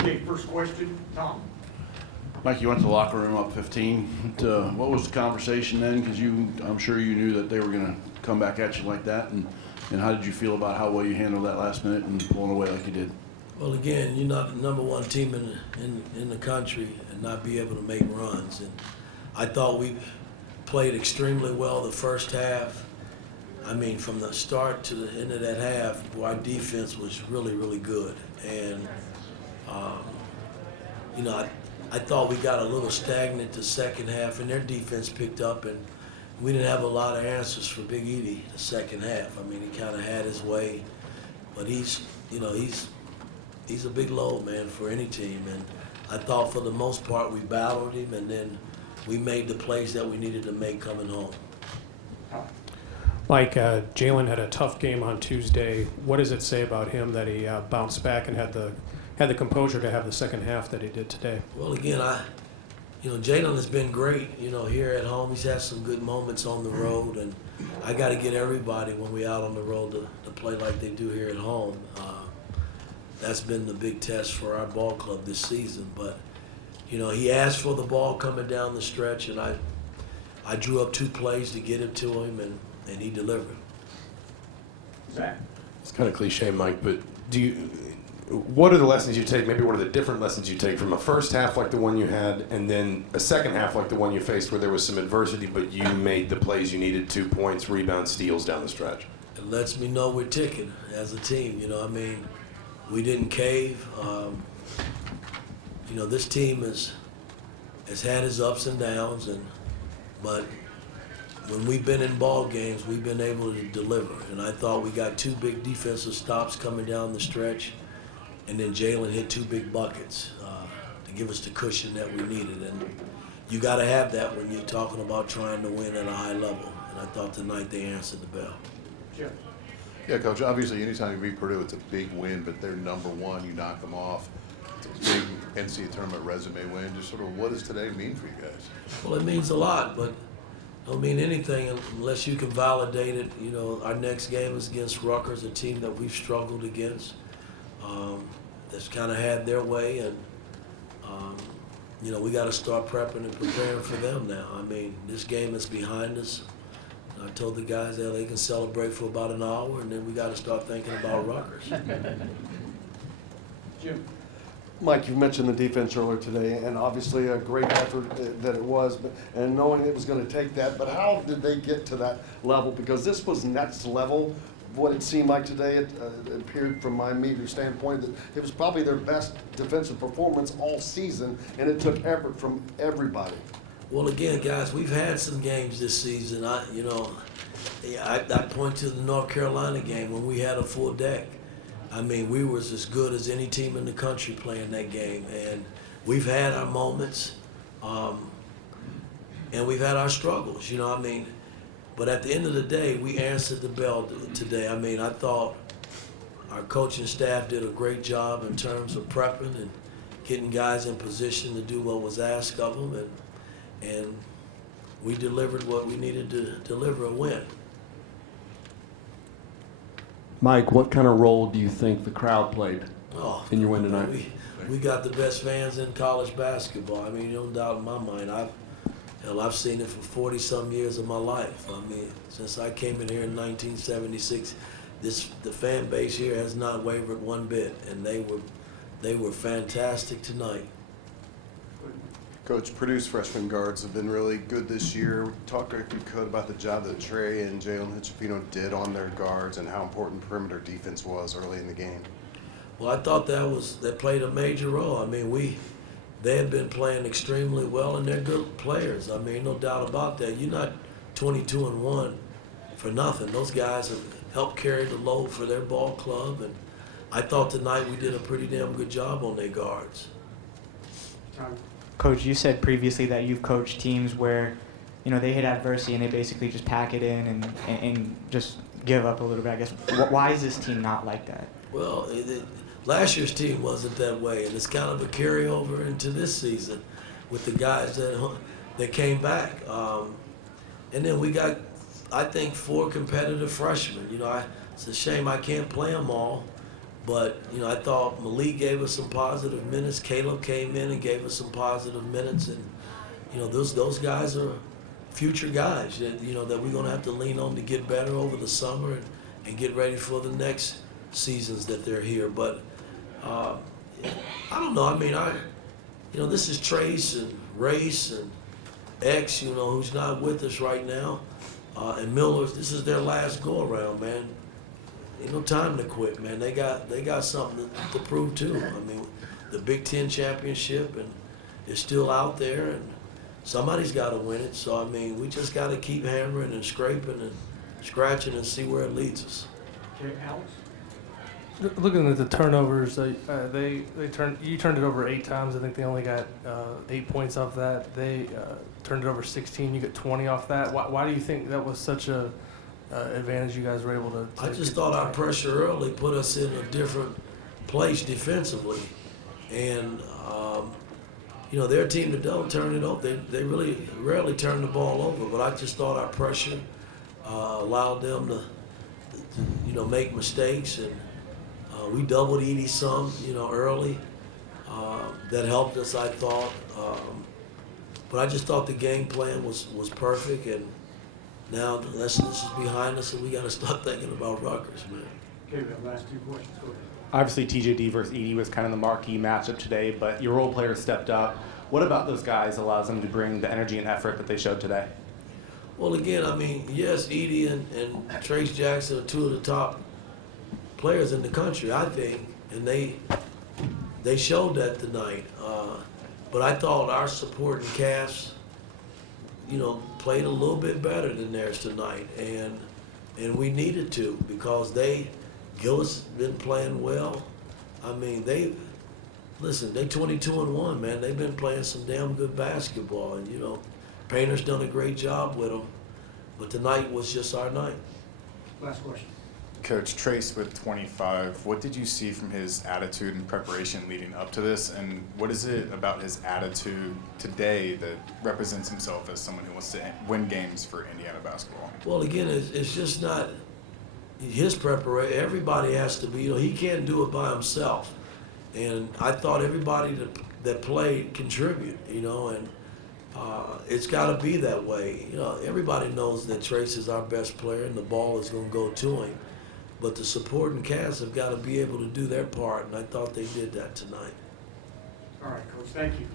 Okay, first question, Tom. Mike, you went to the locker room up 15. What was the conversation then? Because I'm sure you knew that they were going to come back at you like that. And how did you feel about how well you handled that last minute and pulling away like you did? Well, again, you're not the number one team in the country and not be able to make runs. And I thought we played extremely well the first half. I mean, from the start to the end of that half, our defense was really, really good. And, I thought we got a little stagnant the second half, and their defense picked up, and we didn't have a lot of answers for Big Edie the second half. I mean, he kind of had his way, but he's a big load, man, for any team. And I thought for the most part we battled him, and then we made the plays that we needed to make coming home. Mike, Jalen had a tough game on Tuesday. What does it say about him that he bounced back and had the composure to have the second half that he did today? Well, again, Jalen has been great, here at home. He's had some good moments on the road, and I got to get everybody when we out on the road to play like they do here at home. That's been the big test for our ball club this season. But, he asked for the ball coming down the stretch, and I drew up 2 plays to get it to him, and he delivered. Zach. It's kind of cliche, Mike, but what are the lessons you take, maybe what are the different lessons you take from a first half like the one you had and then a second half like the one you faced where there was some adversity but you made the plays you needed, 2 points, rebounds, steals down the stretch? It lets me know we're ticking as a team. We didn't cave. This team has had its ups and downs, but when we've been in ball games, we've been able to deliver. And I thought we got 2 big defensive stops coming down the stretch, and then Jalen hit 2 big buckets to give us the cushion that we needed. And you got to have that when you're talking about trying to win at a high level. And I thought tonight they answered the bell. Jim. Yeah, Coach, obviously anytime you beat Purdue, it's a big win, but they're number 1, you knock them off. It's a big NCAA tournament resume win. Just sort of what does today mean for you guys? Well, it means a lot, but don't mean anything unless you can validate it. Our next game is against Rutgers, a team that we've struggled against. That's kind of had their way, and we got to start prepping and preparing for them now. I mean, this game is behind us. I told the guys that they can celebrate for about an hour, and then we got to start thinking about Rutgers. Jim. Mike, you mentioned the defense earlier today, and obviously a great effort that it was, and knowing it was going to take that. But how did they get to that level? Because this was next level. What it seemed like today, it appeared from my meter standpoint that it was probably their best defensive performance all season, and it took effort from everybody. Well, again, guys, we've had some games this season. I point to the North Carolina game when we had a full deck. I mean, we was as good as any team in the country playing that game, and we've had our moments, and we've had our struggles. But at the end of the day, we answered the bell today. I mean, I thought our coaching staff did a great job in terms of prepping and getting guys in position to do what was asked of them, and we delivered what we needed to deliver, a win. Mike, what kind of role do you think the crowd played in your win tonight? We got the best fans in college basketball. I mean, no doubt in my mind. I've seen it for 40-some years of my life. I mean, since I came in here in 1976, the fan base here has not wavered one bit, and they were fantastic tonight. Coach, Purdue's freshman guards have been really good this year. Talk, if you could, about the job that Trey and Jalen Hitchafino did on their guards and how important perimeter defense was early in the game. Well, I thought that played a major role. I mean, they have been playing extremely well, and they're good players. I mean, no doubt about that. You're not 22-1 for nothing. Those guys have helped carry the load for their ball club, and I thought tonight we did a pretty damn good job on their guards. Coach, you said previously that you've coached teams where, they hit adversity and they basically just pack it in and just give up a little bit, I guess. Why is this team not like that? Well, last year's team wasn't that way, and it's kind of a carryover into this season with the guys that came back. And then we got, I think, 4 competitive freshmen. It's a shame I can't play them all, But, I thought Malik gave us some positive minutes. Caleb came in and gave us some positive minutes. And, those guys are future guys that, that we're going to have to lean on to get better over the summer and get ready for the next seasons that they're here. But I don't know. I mean, this is Trace and Race and X, who's not with us right now, and Miller's. This is their last go around, man. Ain't no time to quit, man. They got something to prove too. I mean, the Big Ten championship and is still out there, and somebody's got to win it. So I mean, we just got to keep hammering and scraping and scratching and see where it leads us. Okay, Alex? Looking at the turnovers, you turned it over 8 times. I think they only got 8 points off that. They turned it over 16. You get 20 off that. Why do you think that was such a advantage you guys were able to I just thought our pressure early put us in a different place defensively, and they're a team that don't turn it over. They really rarely turn the ball over. But I just thought our pressure allowed them to make mistakes, and we doubled Edie some, early. That helped us, I thought. But I just thought the game plan was perfect, and now this is behind us, and we got to start thinking about Rutgers, man. Okay, the last 2 questions. Go ahead. Obviously, TJD versus Edie was kind of the marquee matchup today, but your role players stepped up. What about those guys allows them to bring the energy and effort that they showed today? Well, again, I mean, yes, Edie and Trace Jackson are 2 of the top players in the country, I think, and they showed that tonight. But I thought our supporting cast, played a little bit better than theirs tonight, and we needed to, because Gillis been playing well. I mean, they 22-1, man. They've been playing some damn good basketball, and Painter's done a great job with them. But tonight was just our night. Last question. Coach, Trace with 25, what did you see from his attitude and preparation leading up to this, and what is it about his attitude today that represents himself as someone who wants to win games for Indiana basketball? Well, again, it's just not his preparation. Everybody has to be, he can't do it by himself. And I thought everybody that played contribute, and it's got to be that way. Everybody knows that Trace is our best player and the ball is going to go to him. But the supporting cast have got to be able to do their part, and I thought they did that tonight. All right, Coach, thank you.